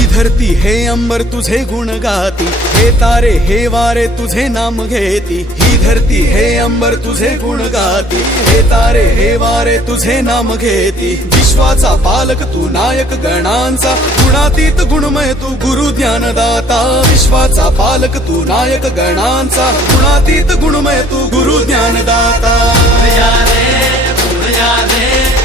ही धरती हे अंबर तुझे गुण गाती, हे तारे हे वारे तुझे नाम घेती। ही धरती हे अंबर तुझे गुण गाती, हे तारे हे वारे तुझे नाम घेती। विश्वाचा पालक तू नायक गणांचा, गुणातीत गुणमय तू गुरु ज्ञानदाता। विश्वाचा पालक तू नायक गणांचा, गुणातीत गुणमय तू गुरु ज्ञानदाता। पुढे जा रे, पुढे जा रे,